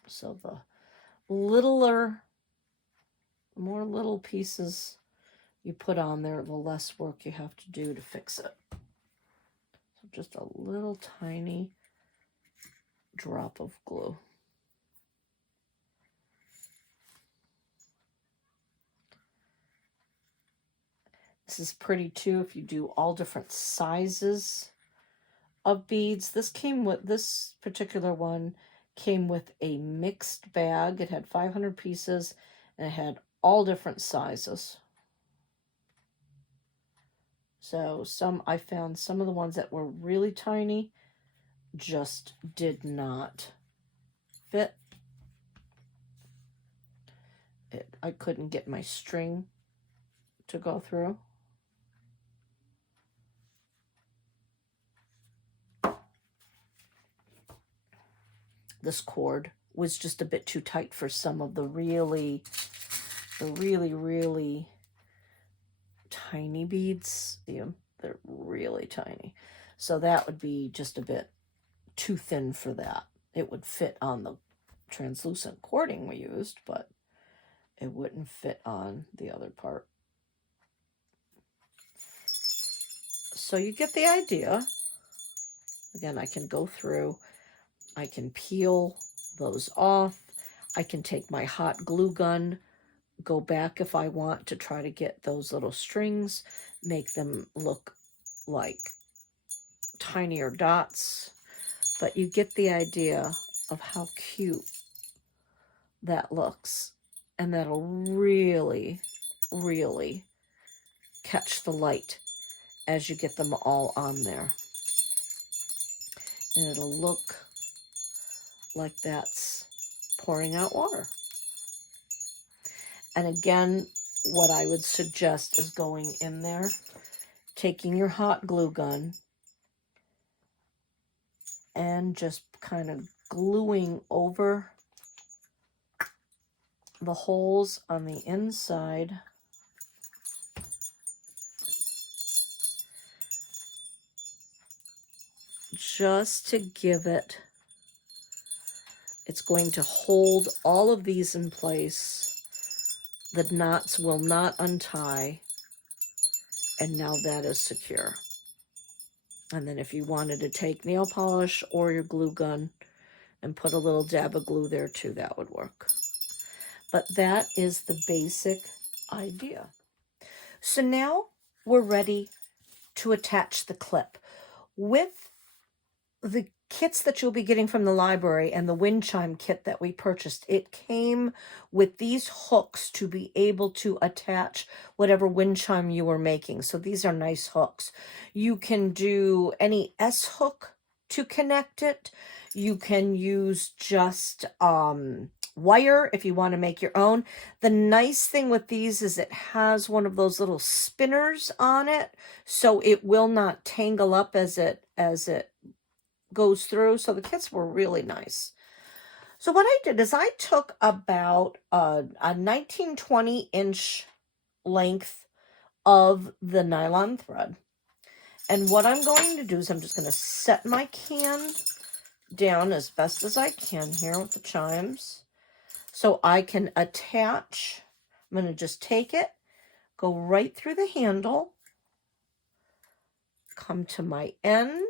So the more little pieces you put on there, the less work you have to do to fix it. So just a little tiny drop of glue. This is pretty too if you do all different sizes of beads. This particular one came with a mixed bag. It had 500 pieces and it had all different sizes. So I found some of the ones that were really tiny just did not fit. I couldn't get my string to go through. This cord was just a bit too tight for some of the really tiny beads. They're really tiny. So that would be just a bit too thin for that. It would fit on the translucent cording we used, but it wouldn't fit on the other part. So you get the idea. Again, I can go through, I can peel those off. I can take my hot glue gun, go back if I want to try to get those little strings, make them look like tinier dots. But you get the idea of how cute that looks. And that'll really, really catch the light as you get them all on there. And it'll look like that's pouring out water. And again, what I would suggest is going in there, taking your hot glue gun, and just kind of gluing over the holes on the inside. Just to give it's going to hold all of these in place. The knots will not untie. And now that is secure. And then if you wanted to take nail polish or your glue gun and put a little dab of glue there too, that would work. But that is the basic idea. So now we're ready to attach the clip. With the kits that you'll be getting from the library and the Windchime kit that we purchased, it came with these hooks to be able to attach whatever wind chime you were making. So these are nice hooks. You can do any S hook to connect it. You can use just wire if you want to make your own. The nice thing with these is it has one of those little spinners on it, so it will not tangle up as it goes through. So the kits were really nice. So what I did is I took about a 19-20 inch length of the nylon thread. And what I'm going to do is I'm just going to set my can down as best as I can here with the chimes, so I can attach. I'm going to just take it, go right through the handle, come to my end,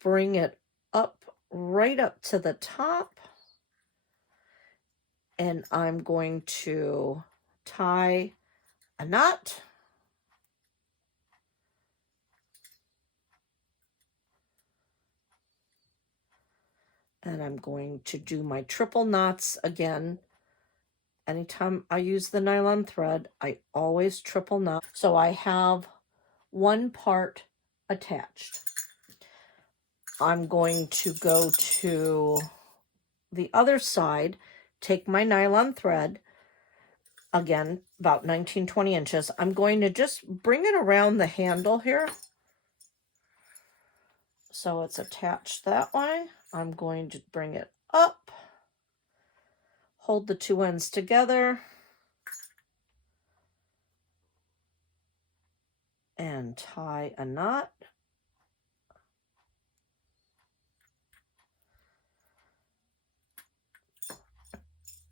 bring it up right up to the top, and I'm going to tie a knot. And I'm going to do my triple knots again. Anytime I use the nylon thread, I always triple knot. So I have one part attached. I'm going to go to the other side, take my nylon thread, again, about 19-20 inches. I'm going to just bring it around the handle here, so it's attached that way. I'm going to bring it up, hold the two ends together, and tie a knot.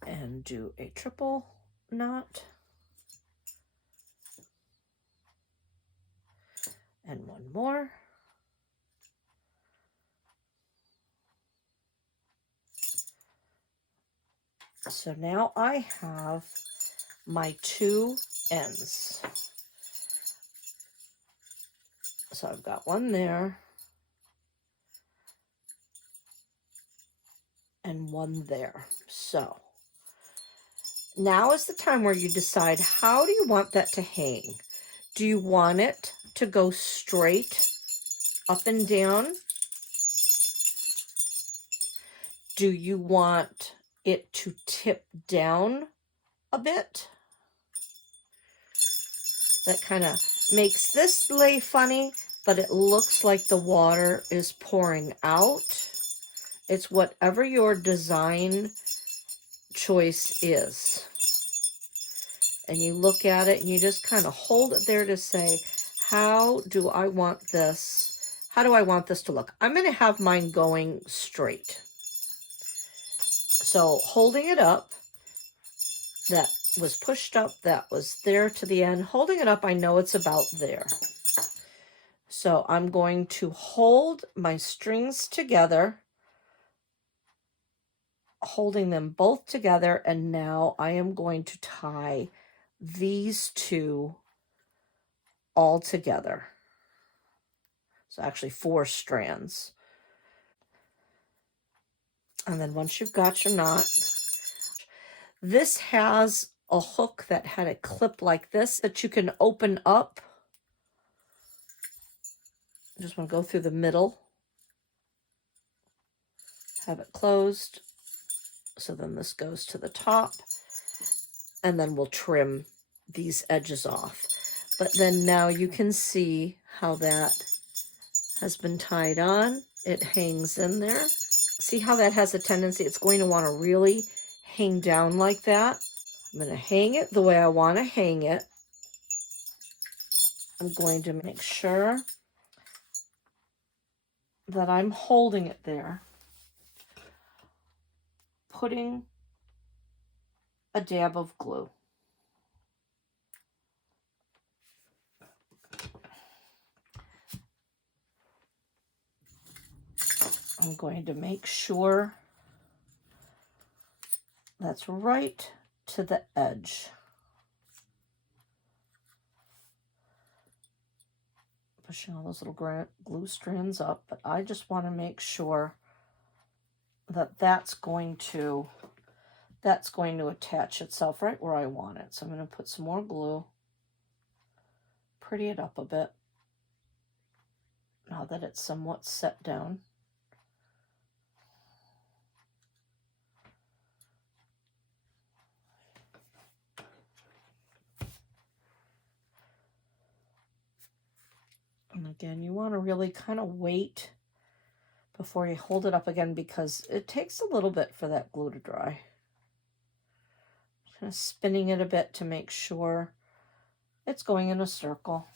And do a triple knot. And one more. So now I have my two ends. So I've got one there and one there. So now is the time where you decide, how do you want that to hang? Do you want it to go straight up and down? Do you want it to tip down a bit? That kind of makes this lay funny, but it looks like the water is pouring out. It's whatever your design choice is. And you look at it and you just kind of hold it there to say, how do I want this? How do I want this to look? I'm going to have mine going straight. So holding it up, that was pushed up, that was there to the end. Holding it up, I know it's about there. So I'm going to hold my strings together, holding them both together, and now I am going to tie these two all together. So actually 4 strands. And then once you've got your knot, this has a hook that had a clip like this that you can open up. I just want to go through the middle, have it closed. So then this goes to the top, and then we'll trim these edges off. But then now you can see how that has been tied on. It hangs in there. See how that has a tendency, it's going to want to really hang down like that. I'm going to hang it the way I want to hang it. I'm going to make sure that I'm holding it there, putting a dab of glue. I'm going to make sure that's right to the edge. pushing all those little glue strands up, but I just want to make sure that that's going to attach itself right where I want it. So I'm going to put some more glue, pretty it up a bit now that it's somewhat set down. And again, you want to really kind of wait before you hold it up again, because it takes a little bit for that glue to dry. Just kind of spinning it a bit to make sure it's going in a circle.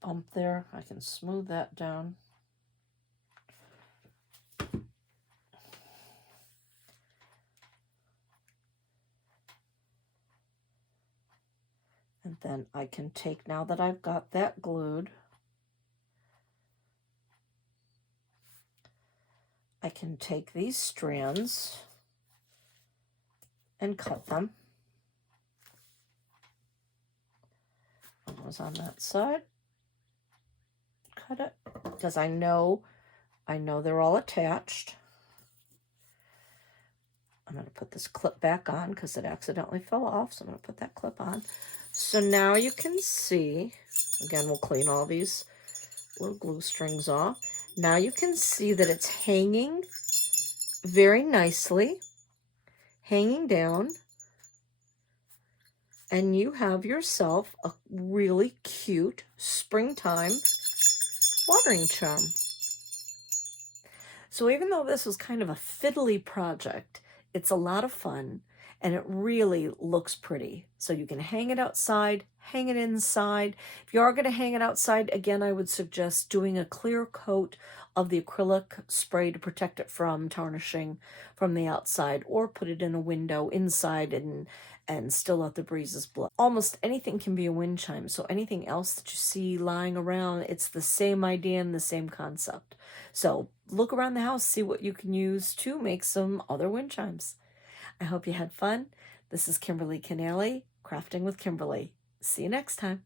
Bump there, I can smooth that down. And then I can take, now that I've got that glued, I can take these strands and cut them. One was on that side. Cut it, because I know they're all attached. I'm going to put this clip back on because it accidentally fell off, so I'm going to put that clip on. So now you can see, again, we'll clean all these little glue strings off. Now you can see that it's hanging very nicely, hanging down, and you have yourself a really cute springtime watering charm. So even though this was kind of a fiddly project, it's a lot of fun, and it really looks pretty. So you can hang it outside, hang it inside. If you are going to hang it outside, again, I would suggest doing a clear coat of the acrylic spray to protect it from tarnishing from the outside, or put it in a window inside and still let the breezes blow. Almost anything can be a wind chime, so anything else that you see lying around, it's the same idea and the same concept. So look around the house, see what you can use to make some other wind chimes. I hope you had fun. This is Kimberly Canale, Crafting with Kimberly. See you next time.